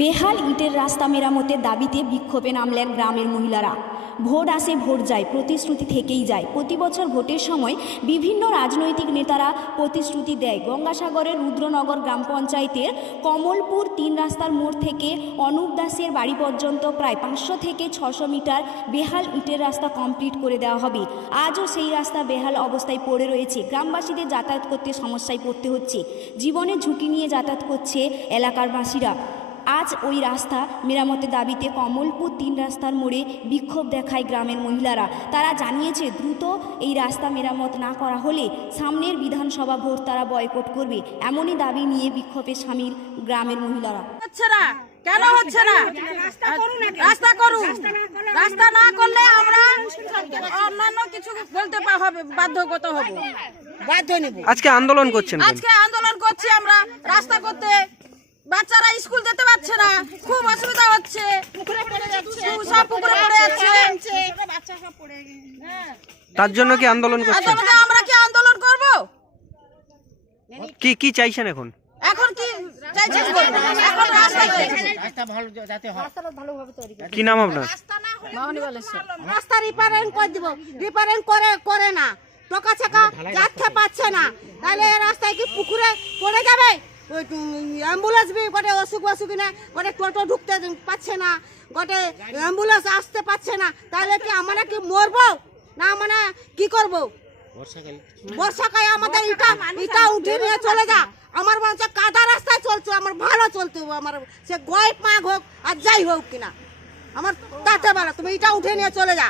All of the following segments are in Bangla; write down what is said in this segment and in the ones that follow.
বেহাল ইটের রাস্তা মেরামতের দাবিতে বিক্ষোভে নামলেন গ্রামের মহিলারা। ভোট আসে ভোট যায়, প্রতিশ্রুতি থেকেই যায়। প্রতি বছর ভোটের সময় বিভিন্ন রাজনৈতিক নেতারা প্রতিশ্রুতি দেয়। গঙ্গাসাগরের রুদ্রনগর গ্রাম পঞ্চায়েতের কমলপুর 3 রাস্তার মোড় থেকে অনুপ দাসের বাড়ি পর্যন্ত প্রায় 500 থেকে 600 মিটার বেহাল ইটের রাস্তা কমপ্লিট করে দেওয়া হবে। আজও সেই রাস্তা বেহাল অবস্থায় পড়ে রয়েছে। গ্রামবাসীদের যাতায়াত করতে সমস্যায় পড়তে হচ্ছে। জীবনের ঝুঁকি নিয়ে যাতায়াত করছে এলাকার বাসীরা। আজ ওই রাস্তা মেরামতের দাবিতে কমলপুর 3 রাস্তার মোড়ে বিক্ষোভ দেখায় গ্রামের মহিলারা। তারা জানিয়েছে দ্রুত এই রাস্তা মেরামত না করা হলে সামনের বিধানসভা ভোট তারা বয়কট করবে। এমনই দাবি নিয়ে বিক্ষোভে সামিল গ্রামের মহিলারা। কেন হচ্ছে না? রাস্তা করুন। রাস্তা না করলে আমরা অন্যান্য কিছু বলতে হবে, বাধ্যগত হব, বাধ্য নিব। আজকে আন্দোলন করছেন? আজকে আন্দোলন করছি আমরা রাস্তা করতে। বাচ্চারা স্কুল যেতে পারছে না, খুব অসুবিধা হচ্ছে। সব পুকুরে পড়ে যাচ্ছে। তার জন্য কি আন্দোলন করছেন? আমরা কি আন্দোলন করব? কি চাইছেন এখন? এখন কি চাইছেন? এখন রাস্তা ভালো যাতে হয়, রাস্তাটা ভালোভাবে তৈরি করে। কি নাম আপনার? রাস্তা রিপেয়ারিং করে দিব। রিপেয়ারিং করে না, টাকা ছাকা যাচ্ছে পাচ্ছে না। তাহলে এই রাস্তায় কি পুকুরে পড়ে যাবে? ওই অ্যাম্বুলেন্স বি গোটে অসুখ না, গোটে টোটো ঢুকতে পারছে না, গোটে অ্যাম্বুলেন্স আসতে পারছে না। তাহলে কি আমরা কি মরবো না? মানে কি করব? বর্ষাকালে আমাদের ইটা উঠে নিয়ে চলে যা। আমার মনে হচ্ছে কাদা রাস্তায় চলছে, আমার ভালো চলতে হবে। আমার সে গয়েব মাঘ হোক আর যাই হোক কিনা, আমার তাতে ভালো। তুমি ইটা উঠে নিয়ে চলে যা।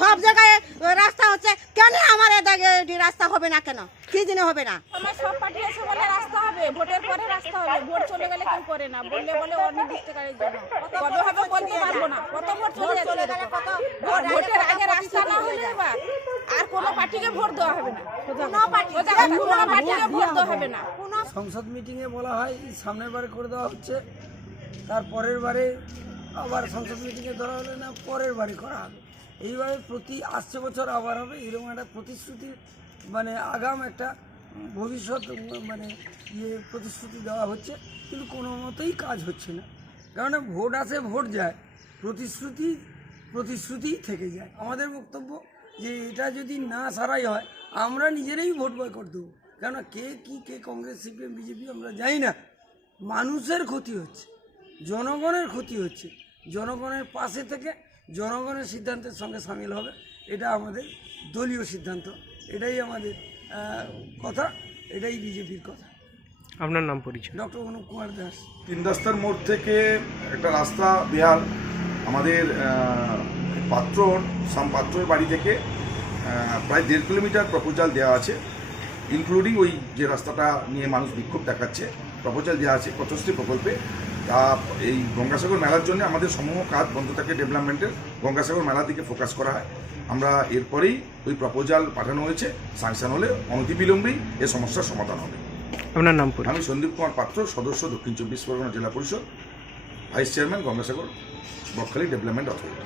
সব জায়গায় রাস্তা হচ্ছে, কেন আমার এদিকে রাস্তা হবে না? কেন কি দিনে হবে না? আমার সব পার্টি এসে বলে রাস্তা হবে, ভোটের পরে রাস্তা হবে। ভোট চলে গেলে কেউ করে না, বললে বলে অনির্দিষ্টকালের জন্য। কবে হবে বলতে পারবো না। কত ভোট চলে যাচ্ছে, ভোটের আগে রাস্তা না হলে এবার আর কোনো পার্টিকে ভোট দেওয়া হবে না। কোনো পার্টিকে ভোট দেওয়া হবে না। সংসদ মিটিংয়ে বলা হয় সামনের বারে করে দেওয়া হচ্ছে, তার পরের বারে আবার সংসদ মিটিংয়ে ধরা হলে না, পরের বারে করা হবে। এইভাবে প্রতি আসছে বছর আবার হবে। এরকম একটা প্রতিশ্রুতি, মানে আগাম একটা ভবিষ্যৎ মানে প্রতিশ্রুতি দেওয়া হচ্ছে, কিন্তু কোনো মতেই কাজ হচ্ছে না। কারণ ভোট আসে ভোট যায়, প্রতিশ্রুতিই থেকে যায়। আমাদের বক্তব্য যে এটা যদি না সারাই হয়, আমরা নিজেরাই ভোট বয়কট দেবো। কেন কে কংগ্রেস, সিপিএম, বিজেপি আমরা জানি না। মানুষের ক্ষতি হচ্ছে, জনগণের ক্ষতি হচ্ছে। জনগণের পাশে থেকে জনগণের সিদ্ধান্তের সঙ্গে সামিল হবে, এটা আমাদের দলীয় সিদ্ধান্ত, এটাই আমাদের কথা, এটাই বিজেপির কথা। আপনার নাম পরিচয়? ডক্টর অনুপ কুমার দাস। 3 রাস্তার মোড় থেকে একটা রাস্তা বেহাল। আমাদের পাত্রর বাড়ি থেকে প্রায় 1.5 কিলোমিটার প্রপোজাল দেওয়া আছে, ইনক্লুডিং ওই যে রাস্তাটা নিয়ে মানুষ বিক্ষোভ দেখাচ্ছে। প্রপোজাল দেওয়া আছে 25টি প্রকল্পে। তা এই গঙ্গাসাগর মেলার জন্য আমাদের সমূহ কাজ বন্ধ থাকে ডেভেলপমেন্টের। গঙ্গাসাগর মেলার দিকে ফোকাস করা হয়। আমরা এরপরেই ওই প্রপোজাল পাঠানো হয়েছে, স্যাংশন হলে অনতিবিলম্বেই এ সমস্যার সমাধান হবে। আপনার নাম? আমি সন্দীপ কুমার পাত্র, সদস্য, দক্ষিণ 24 পরগনা জেলা পরিষদ, vice chairman, Gangasagar Bakkhali development authority.